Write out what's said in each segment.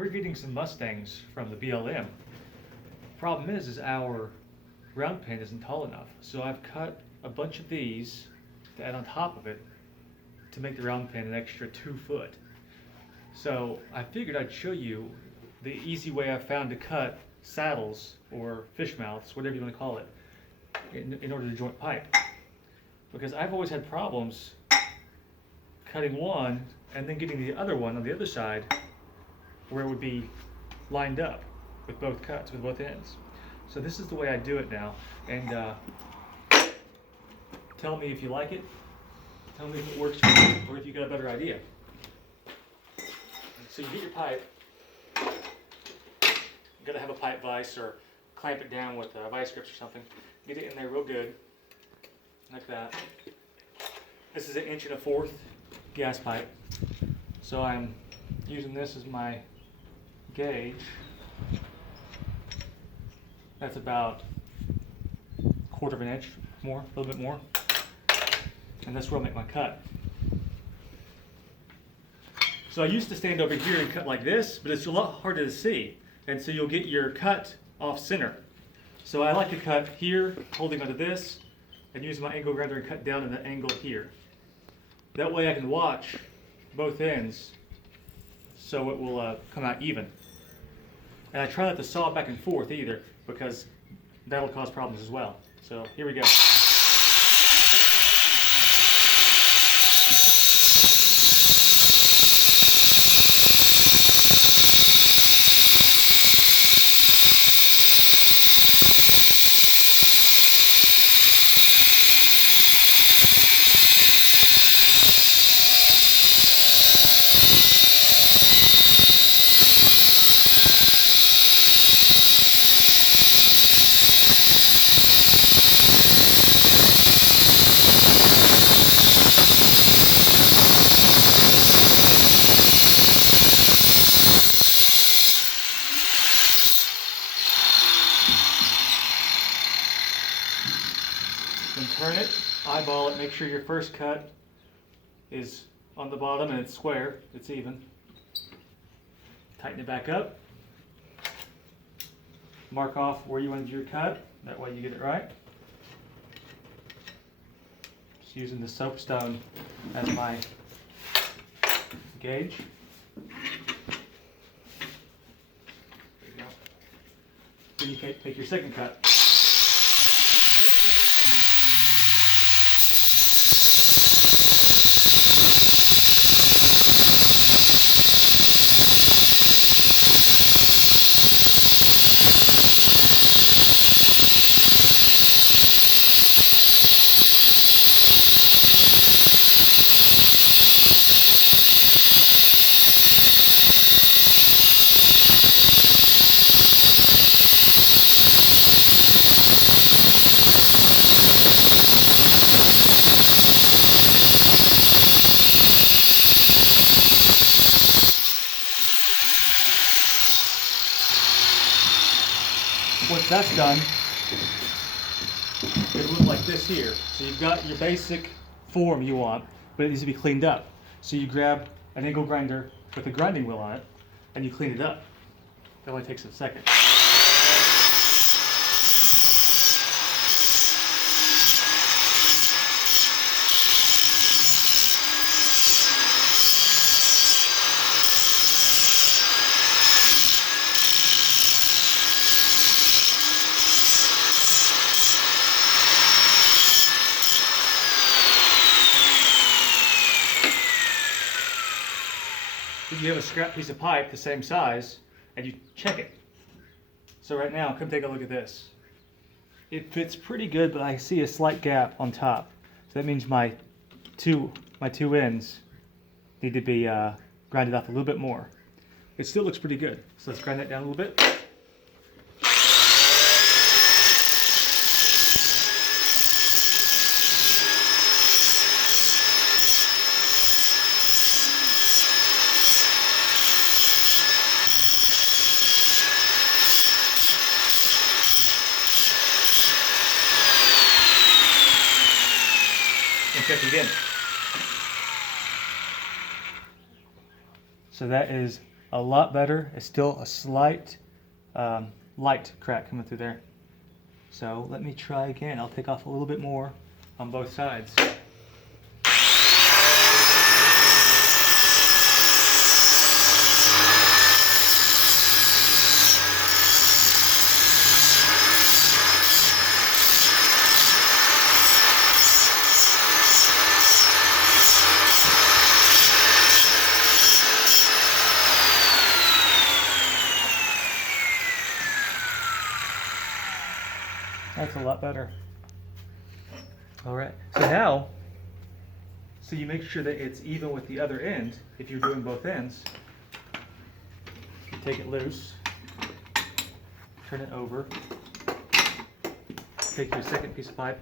we're getting some Mustangs from the BLM. Problem is our round pin isn't tall enough. So I've cut a bunch of these to add on top of it to make the round pin an extra 2 foot. So I figured I'd show you the easy way I found to cut saddles or fish mouths, whatever you want to call it, in order to joint pipe. Because I've always had problems cutting one and then getting the other one on the other side where it would be lined up with both cuts, with both ends. So this is the way I do it now. And tell me if you like it. Tell me if it works for you or if you got a better idea. So you get your pipe. You gotta have a pipe vise or clamp it down with vice grips or something. Get it in there real good, like that. This is an 1 1/4 gas pipe. So I'm using this as my gauge. That's about 1/4 inch more, a little bit more. And that's where I'll make my cut. So I used to stand over here and cut like this, but it's a lot harder to see. And so you'll get your cut off center. So I like to cut here, holding onto this, and use my angle grinder and cut down in the angle here. That way I can watch both ends so it will come out even. And I try not to saw back and forth either, because that'll cause problems as well. So here we go. Then turn it, eyeball it, make sure your first cut is on the bottom and it's square, it's even. Tighten it back up. Mark off where you wanted your cut, that way you get it right. Just using the soapstone as my gauge. There you go. Then you can take your second cut. Once that's done, it'll look like this here. So you've got your basic form you want, but it needs to be cleaned up. So you grab an angle grinder with a grinding wheel on it, and you clean it up. That only takes a second. You have a scrap piece of pipe the same size, and you check it. So right now, come take a look at this. It fits pretty good, but I see a slight gap on top. So that means my two ends need to be grinded off a little bit more. It still looks pretty good. So let's grind that down a little bit. And check it again. So that is a lot better. It's still a slight light crack coming through there. So let me try again. I'll take off a little bit more on both sides. That's a lot better. All right, so now, so you make sure that it's even with the other end. If you're doing both ends, you take it loose, turn it over, take your second piece of pipe,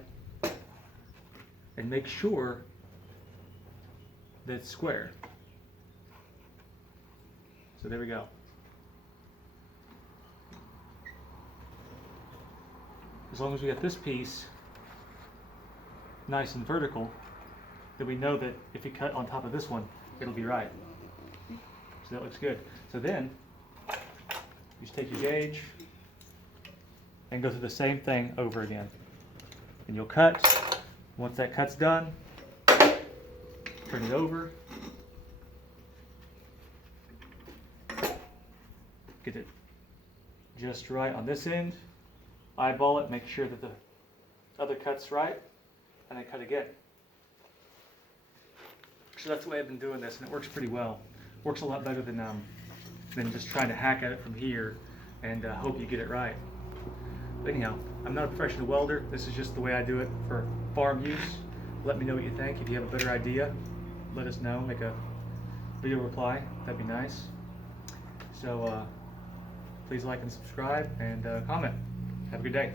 and make sure that it's square. So there we go. As long as we get this piece nice and vertical, then we know that if we cut on top of this one, it'll be right. So that looks good. So then, you just take your gauge and go through the same thing over again. And you'll cut. Once that cut's done, turn it over. Get it just right on this end. Eyeball it, make sure that the other cut's right, and then cut again. So that's the way I've been doing this, and it works pretty well. Works a lot better than just trying to hack at it from here and hope you get it right. But anyhow, I'm not a professional welder. This is just the way I do it for farm use. Let me know what you think. If you have a better idea, let us know. Make a video reply. That'd be nice. So please like and subscribe and comment. Have a good day.